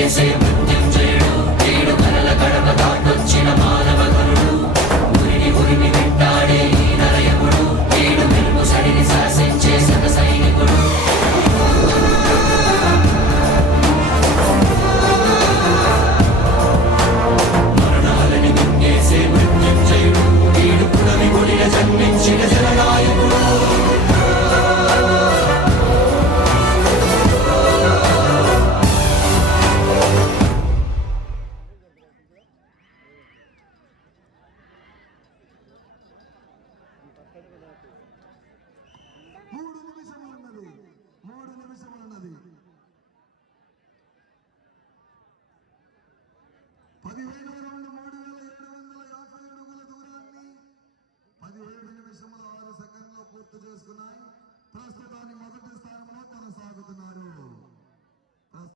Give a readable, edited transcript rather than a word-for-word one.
మింగేసే మృత్యుంజయుడు ఏడు కలల గడప దాటొచ్చిన మానవ గరుడు ఉరిని ఉరిమి వెంటాడే ఈ నరయముడు ఏడు మెరుపు సడిని శాసించే శత సైనికుడు మరణాలని మింగేసే మృత్యుంజయుడు ఏడు పుడమి గుడిన జన్మించిన జననాయకుడు మూడు నిమిషములున్నది 15 రౌండ్ 3750 అడుగుల దూరాన్ని 17 నిమిషముల 6 సెకండ్లో పూర్తి చేసుకున్నాయి.